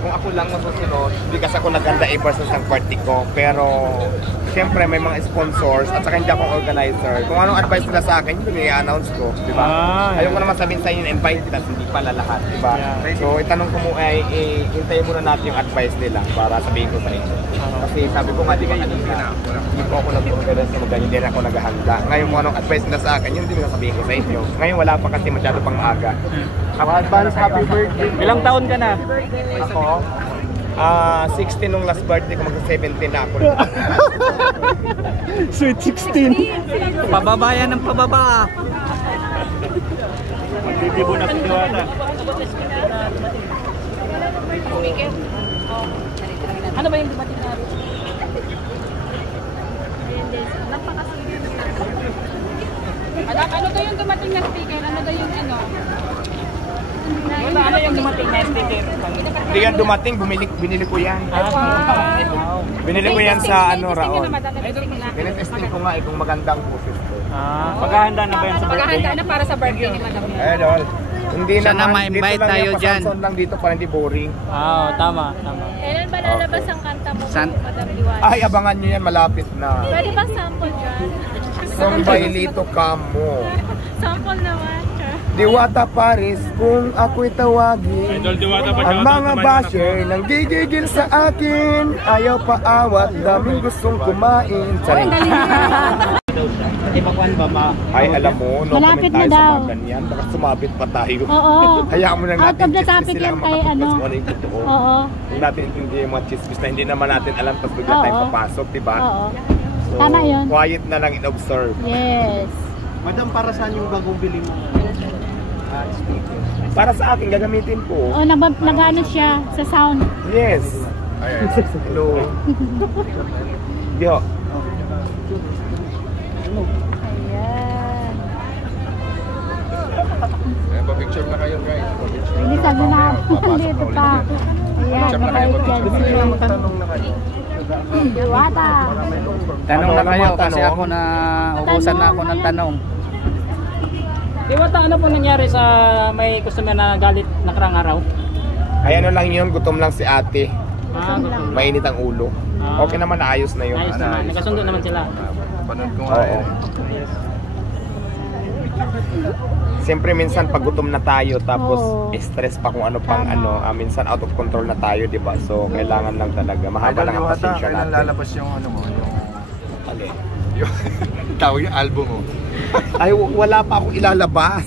kung ako lang masusunod, hindi kasi ako naganda ever sa isang party ko. Pero, siyempre may mga sponsors at saka hindi akong organizer. Kung anong advice nila sa akin, yun yung i-announce ko, di ba? Ayaw ko naman sabihin sa inyo na invite kita, hindi pala lahat, di ba? Yeah. So, itanong ko mo ay, hintayin muna natin yung advice nila para sabihin ko sa inyo. Kasi sabi ko nga, di ba kanina, hindi po ako nag-organize na maganda, hindi rin ako naghahanda. Ngayon, kung anong advice nila sa akin, yun din yung sabihin ko sa inyo. Ngayon, wala pa kasi masyado pang maaga. Advance happy birthday. Ilang taon ka na? Ako? 16 nung last birthday ko, mag-17 na ako. Sweet 16. Pababayan ng pababa. Magbibibo na si Diwata. Ano ba yung dumating na? Ano daw yung dumating na speaker? Ano daw yung ano? Ano yung dumating na speaker? Hindi yan dumating, binili ko yan. Binili ko yan sa ano, Raon. Pinitesting ko nga kung magandang boses ko. Maghahanda na ba yan sa birthday? Maghahanda na para sa birthday ni Madam. Ayun, hindi sana ma-invite tayo dyan. Dito lang dito para hindi boring. Oo, tama. Kailan ba lalabas ang kanta mo, Madam Diwata? Ay, abangan nyo yan, malapit na. Pwede bang sample dyan? Song Bailito Kamo. Sample naman. Diwata Paris, kung ako'y tawagin. Ang mga basher nang gigigil sa akin. Ayaw paawat, daming gustong kumain. Sorry. Ibakuan ba ma? Ay, alam mo, no comment tayo sa mga ganyan. Baka sumabit pa tayo. Oo. Hayaan mo lang natin. Out of the topic yan kay ano. Oo. Kung natin hindi yung mga chismis na hindi naman natin alam, tapos bigla tayong papasok, diba? Oo. So, tama yun. Quiet na lang in-observe. Yes. Madam, para saan yung bagong bili mo? Para sa akin, gagamitin ko. O, nag-ano siya sa sound. Yes. Hello. Yo. Ayan. Ayan, pa-picture na kayo, guys. Hindi sabi na dito pa. Ayan, mabait yan. Tanong na kayo. Diwata. Tanong na kayo kasi ako na ubusan na ako ng tanong. Diwata, ano po nangyari sa may customer na galit nakarang araw? Ay, ano lang yun, gutom lang si ate. Mainit ang ulo. Ah. Okay naman, naayos na yun. Ayos naman, nagkasundo naman sila. Panood ko nga. Oo. Siyempre minsan pag gutom na tayo tapos stress pa kung ano pang ano, minsan out of control na tayo, di ba? So kailangan lang talaga mahaba lang ang pasensya natin. Kailan lalabas yung ano mo, yung Okay. tawag yung album mo? Ay, wala pa akong ilalabas.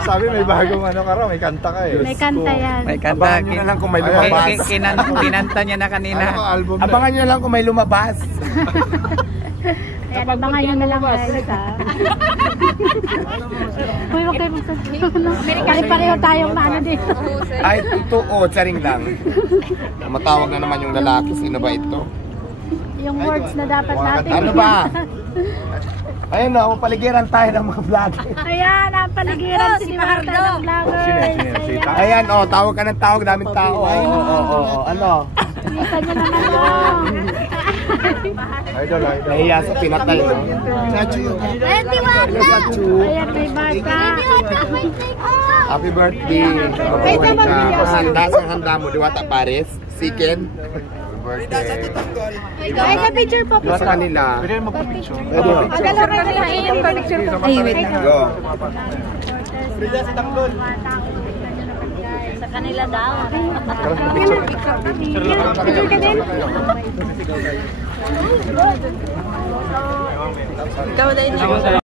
sabi may bagong ano ka raw, may kanta ka eh. May kanta yan. May kanta. Abangan nyo na lang kung may lumabas. Kinanta niya na kanina. Ano album na? Abangan nyo na lang kung may lumabas. Ayan, abangan nyo na lang guys ha. Uy, huwag kayo magsasabi. Pare-pareho tayong maano dito. Ay, totoo, tsaring lang. Matawag na naman yung lalaki. Sino ba ito? Yung words na dapat natin. Ano ba? Ayun na, paligiran tayo ng mga vlogger. Ayan, ang paligiran si Marta ng vloggers. Ayan, tawag ka ng tawag, daming tao. Ano? Kita nyo naman o. Idol. Nahiya sa pinatay, no? Ayan, Diwata! Ayan, may Marta. Happy birthday! Handa mo, Diwata Paris. Siken. Ay, ka-picture po. Sa kanila. Pwede magpa-picture. Agalaw kayo nila. Ayan, pa-picture po. Ay, wait lang. Go. Sa kanila daw. Picture ka din? Ikaw na